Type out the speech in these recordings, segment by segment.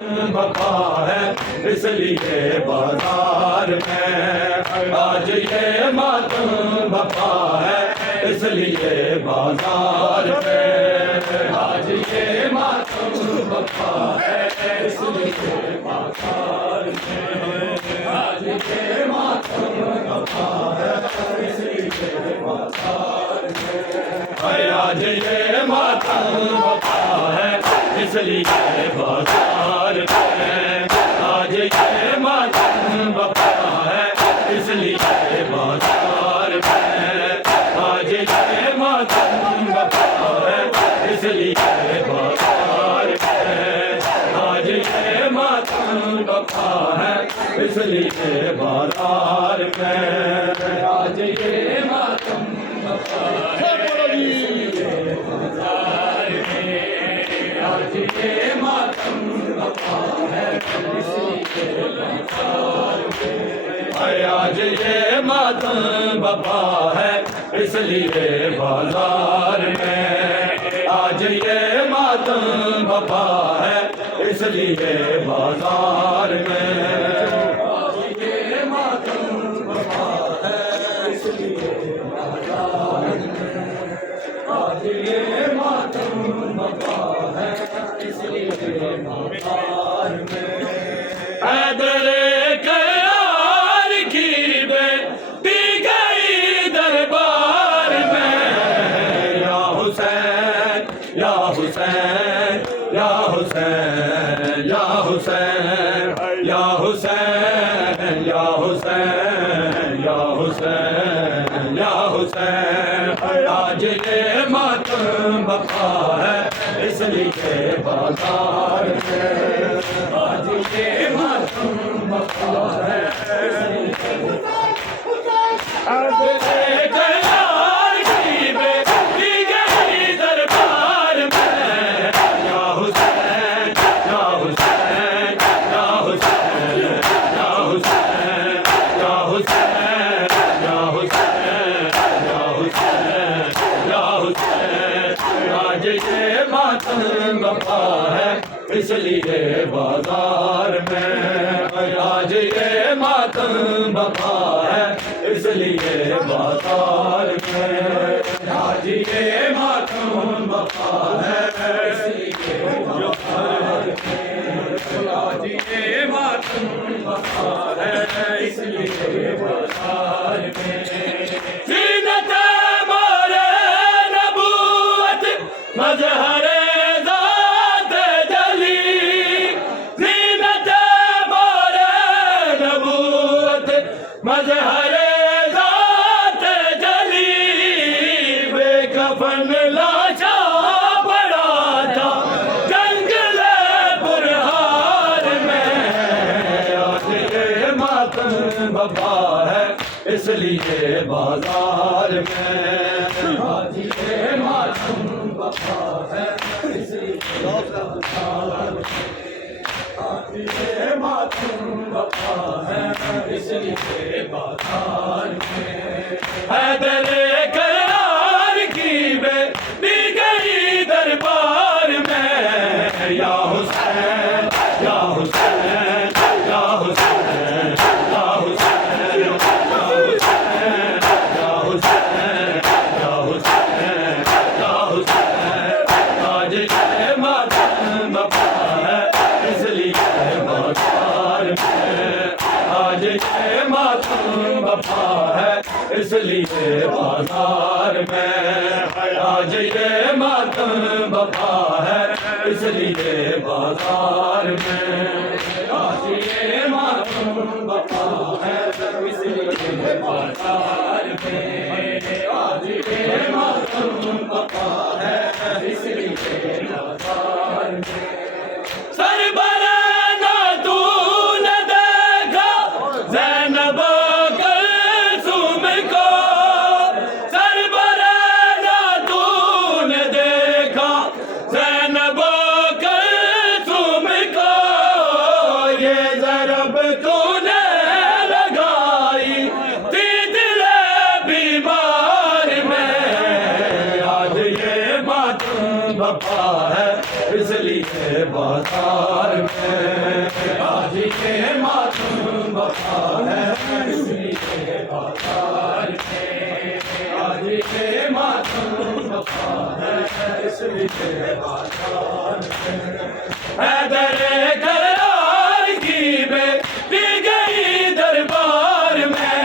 بپا ہے اس لیے بازار میں آج یہ ماتم بپا ہے اس لیے بازار میں آج یہ ماتم بپا ہے اس لیے بازار میں آج یہ ماتم بپا ہے اس لیے بازار میں آج یہ ماتم بپا ہے اس لیے بازار میں آج یہ ماتم بپا ہے اس لیے بازار میں آج یہ ماتم بپا ہے اس لیے بازار میں آج یہ ماتم بپا ہے اس لیے بازار میں آج یہ ماتم بپا ہے آج یہ ماتم بپا ہے اس لیے بازار میں آج یہ ماتم بپا ہے اس لیے بازار میں آج یہ ماتم بپا ہے اس لیے بازار میں آج یہ ماتم بپا ہے اس لیے بازار میں آج یہ ماتم بپا ہے اس لیے بازار میں حیدر کرار کی بیٹی گئی دربار میں یا حسین یا حسین یا حسین یا حسین یا حسین یا حسین یا حسین یا حسین آج یہ ماتم بپا ہے اس لیے بازار میں آج یہ ماتم بپا ہے اس لیے کرار کی بیٹی گئی دربار میں یا حسین یا حسین یا حسین یا حسین یا حسین یا حسین یا حسین یا حسین آج یہ ماتم بپا ہے اس لیے بازار میں آج یہ ماتم بپا ہے اس لیے بازار میں آج یہ ماتم بپا ہے اس لیے بازار میں آج یہ ماتم بپا ہے اس لیے بازار میں زینت مور نبوت مظہر ذات جلی زینت مور نبوت مظہر ذات جلی بے کفن لاشا پڑا تھا جنگل برہان میں آج یہ ماتم بپا ہے اس لیے بازار میں آج یہ ماتم بپا ہے اس لیے بازار میں آج یہ ماتم بپا ہے اس لیے بازار میں حیدر کرار کی بیٹی گئی دربار میں یا حسین یا حسین یا حسین یا حسین یا حسین یا حسین یا حسین آج یہ ماتم بپا ہے اس لیے بازار میں آج یہ ماتم بپا ہے اس لیے بازار میں آج یہ ماتم بپا ہے اس لیے بازار میں آج یہ ماتم بپا ہے اس لیے بازار میں آج یہ ماتم بپا ہے اس لیے بازار میں سربراہ تو نہ دیکھا زینب کلثوم کو سربراہ تو نہ دیکھا زینب کلثوم کو یہ ضرب تو نے لگائی تھی دل بیمار میں آج یہ ماتم بپا یہ ماتم بپا ہے اس لیے بازار میں، آج یہ ماتم بپا ہے اس لیے بازار میں۔ حیدر کرار کی بیٹی گئی دربار میں،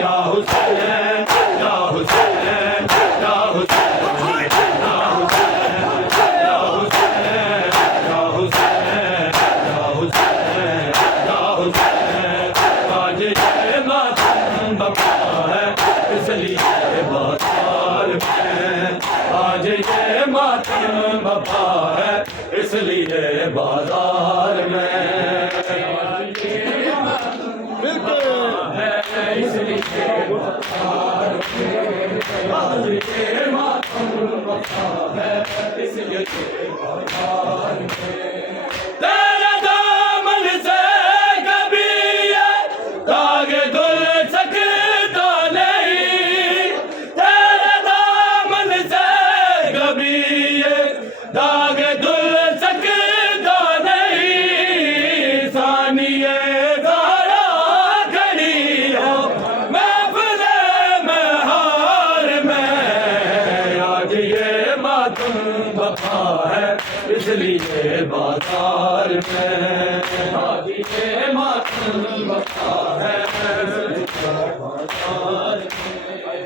یا حسین یا حسین یا حسین یا حسین یا حسین یا حسین یا حسین یا حسین، آج یہ ماتم بپا ہے اس لیے بازار میں، آج یہ ماتم بپا ہے اس لیے بازار میں، آج یہ ماتم بپا ہے اس لیے بازار میں، آج یہ ماتم بپا ہے اس لیے بازار میں۔ تیرے دامن سے کبھی یہ داغ دھل سکتا نہیں، تیرے دامن سے کبھی یہ داغ دھل سکتا نہیں، ثانیے زہرا کھڑی ہو محفل مہار میں، آج یہ ماتم بپا ہے اس لیے بازار میں، آج یہ ماتم بپا ہے اس لیے بازار میں،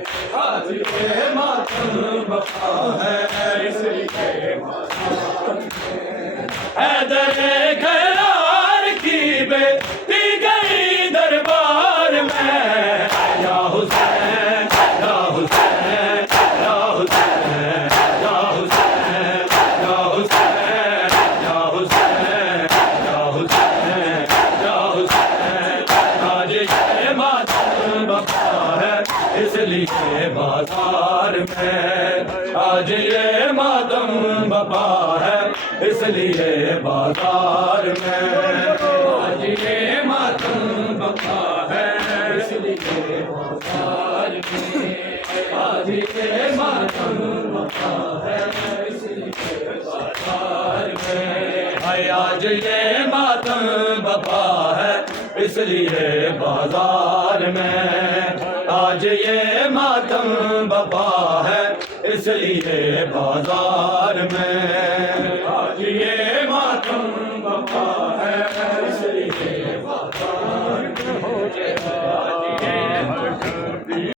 آج یہ ماتم بپا ہے اس لیے بازار میں۔ حیدر کرار کی بیٹی گئی دربار میں، یا حسین یا حسین یا حسین یا حسین یا حسین یا حسین یا حسین یا حسین، آج یہ ماتم بپا ہے اس لیے بازار میں، آج یہ ماتم بپا ہے اس لیے بازار میں، آج یہ ماتم بپا ہے اس لیے بازار میں، آج یہ ماتم بپا ہے اس لیے بازار میں، آج یہ ماتم بپا ہے اس لیے بازار میں، آج یہ ماتم بپا ہے اس لیے بازار میں، آج یہ ماتم